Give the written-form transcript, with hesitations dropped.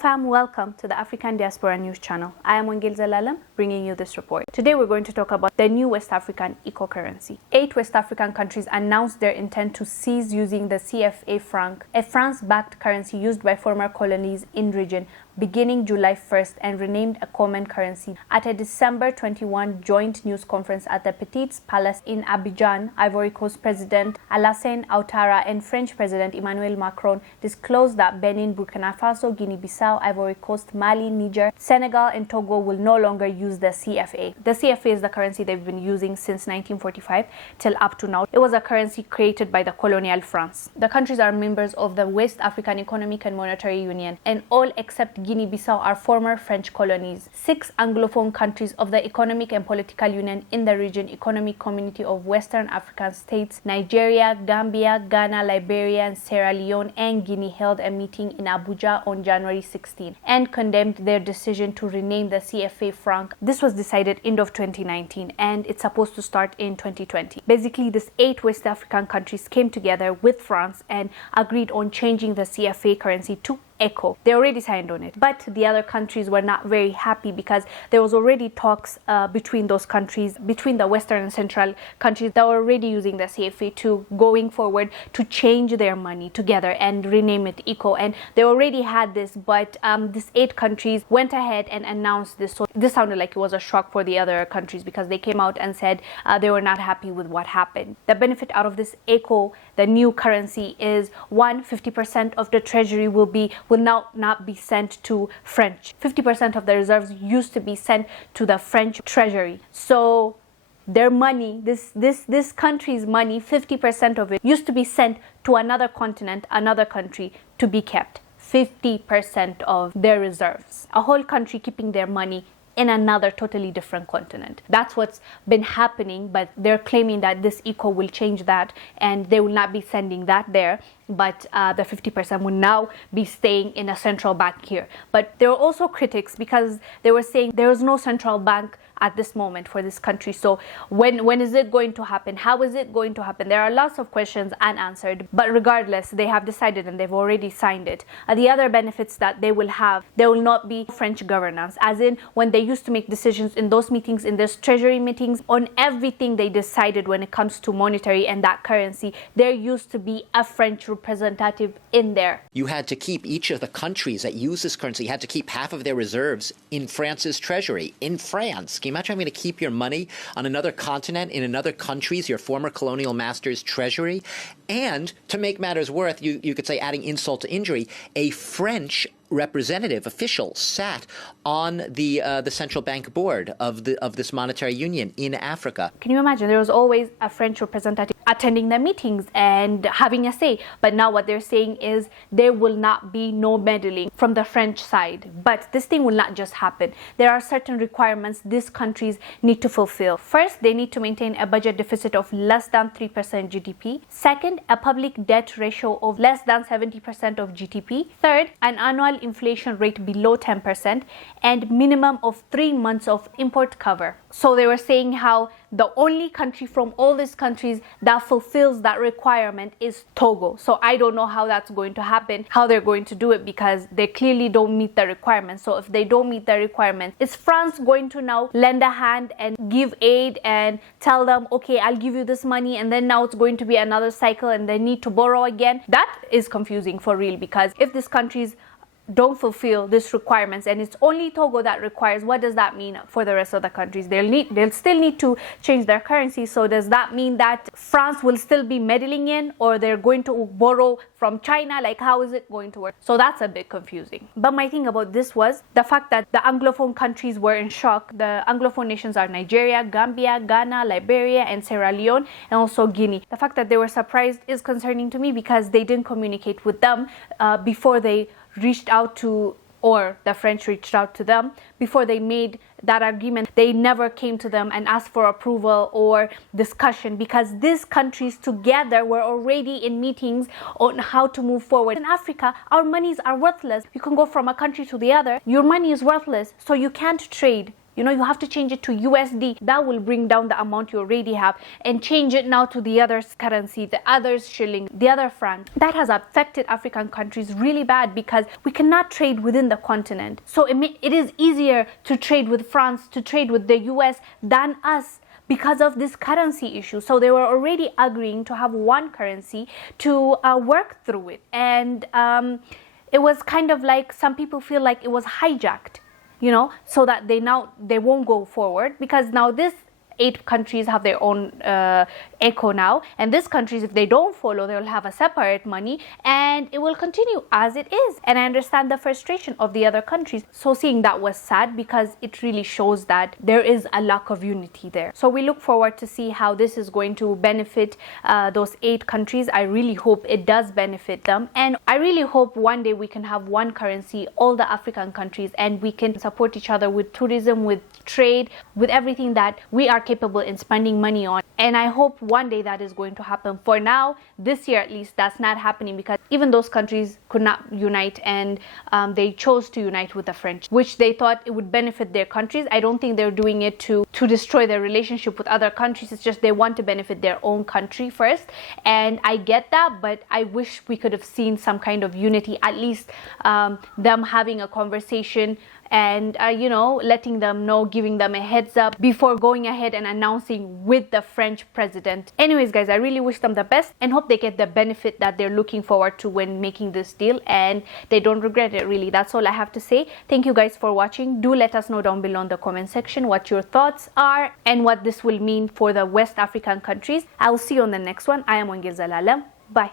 fam, welcome to the African Diaspora News Channel. I am Wongel Zelalem, bringing you this report. Today we're going to talk about the new West African eco-currency. 8 West African countries announced their intent to cease using the CFA franc, a France-backed currency used by former colonies in region, beginning July 1st and renamed a common currency. At a December 21 joint news conference at the Petite Palace in Abidjan, Ivory Coast President Alassane Ouattara and French President Emmanuel Macron disclosed that Benin, Burkina Faso, Guinea-Bissau, Ivory Coast, Mali, Niger, Senegal and Togo will no longer use the CFA. The CFA is the currency they've been using since 1945 till up to now. It was a currency created by the colonial France. The countries are members of the West African Economic and Monetary Union, and all except Guinea-Bissau are former French colonies. 6 Anglophone countries of the Economic and Political Union in the region Economic Community of Western African States, Nigeria, Gambia, Ghana, Liberia, and Sierra Leone and Guinea held a meeting in Abuja on January 16 and condemned their decision to rename the CFA franc. This was decided end of 2019 and it's supposed to start in 2020. Basically, these 8 West African countries came together with France and agreed on changing the CFA currency to ECO. They already signed on it, but the other countries were not very happy because there was already talks between those countries, between the Western and Central countries that were already using the CFA to going forward to change their money together and rename it ECO. And they already had this, but these 8 countries went ahead and announced this. So this sounded like it was a shock for the other countries because they came out and said they were not happy with what happened. The benefit out of this ECO, the new currency, is 50% of the treasury will now not be sent to French. 50% of the reserves used to be sent to the French treasury. So their money, this country's money, 50% of it used to be sent to another continent, another country to be kept. 50% of their reserves. A whole country keeping their money in another totally different continent. That's what's been happening, but they're claiming that this ECO will change that and they will not be sending that there, but the 50% will now be staying in a central bank here. But there were also critics because they were saying there is no central bank at this moment for this country. So when is it going to happen? How is it going to happen? There are lots of questions unanswered, but regardless, they have decided and they've already signed it. The other benefits that they will have, there will not be French governance, as in when they used to make decisions in those meetings, in those treasury meetings, on everything they decided when it comes to monetary and that currency, there used to be a French representative in there. You had to keep each of the countries that use this currency, had to keep half of their reserves in France's treasury, in France. Can you imagine having to keep your money on another continent, in another country's, your former colonial master's treasury? And to make matters worse, you could say, adding insult to injury, a French representative official sat on the central bank board of this monetary union in Africa. Can you imagine? There was always a French representative attending the meetings and having a say, but now what they're saying is there will not be no meddling from the French side. But this thing will not just happen. There are certain requirements these countries need to fulfill. First, they need to maintain a budget deficit of less than 3% GDP. Second, a public debt ratio of less than 70% of GDP. Third, an annual inflation rate below 10% and minimum of 3 months of import cover. So they were saying how the only country from all these countries that fulfills that requirement is Togo. So I don't know how that's going to happen, how they're going to do it, because they clearly don't meet the requirements. So if they don't meet the requirements, is France going to now lend a hand and give aid and tell them, okay, I'll give you this money, and then now it's going to be another cycle and they need to borrow again? That is confusing for real, because if these countries don't fulfill these requirements and it's only Togo that requires, what does that mean for the rest of the countries? They'll still need to change their currency. So does that mean that France will still be meddling in, or they're going to borrow from China? Like, how is it going to work? So that's a bit confusing. But my thing about this was the fact that the Anglophone countries were in shock. The Anglophone nations are Nigeria, Gambia, Ghana, Liberia, and Sierra Leone, and also Guinea. The fact that they were surprised is concerning to me because they didn't communicate with them before they reached out to, or the French reached out to them before they made that agreement. They never came to them and asked for approval or discussion, because these countries together were already in meetings on how to move forward. In Africa, our monies are worthless. You can go from a country to the other. Your money is worthless, so you can't trade. You know, you have to change it to USD. That will bring down the amount you already have, and change it now to the other currency, the other shilling, the other franc. That has affected African countries really bad because we cannot trade within the continent. So it is easier to trade with France, to trade with the US than us, because of this currency issue. So they were already agreeing to have one currency to work through it. And it was kind of like, some people feel like it was hijacked, you know, so that they won't go forward, because now this 8 countries have their own ECO now, and these countries, if they don't follow, they will have a separate money, and it will continue as it is. And I understand the frustration of the other countries. So seeing that was sad, because it really shows that there is a lack of unity there. So we look forward to see how this is going to benefit those 8 countries. I really hope it does benefit them, and I really hope one day we can have one currency, all the African countries, and we can support each other with tourism, with trade, with everything that we are capable in spending money on. And I hope one day that is going to happen. For now, this year at least, that's not happening, because even those countries could not unite, and they chose to unite with the French, which they thought it would benefit their countries. I don't think they're doing it to destroy their relationship with other countries. It's just they want to benefit their own country first, and I get that, but I wish we could have seen some kind of unity, at least them having a conversation, and you know, letting them know, giving them a heads up before going ahead and announcing with the French president. Anyways guys, I really wish them the best and hope they get the benefit that they're looking forward to when making this deal, and they don't regret it really. That's all I have to say. Thank you guys for watching. Do let us know down below in the comment section what your thoughts are and what this will mean for the West African countries. I will see you on the next one. I am Wongel Zelalem. Bye.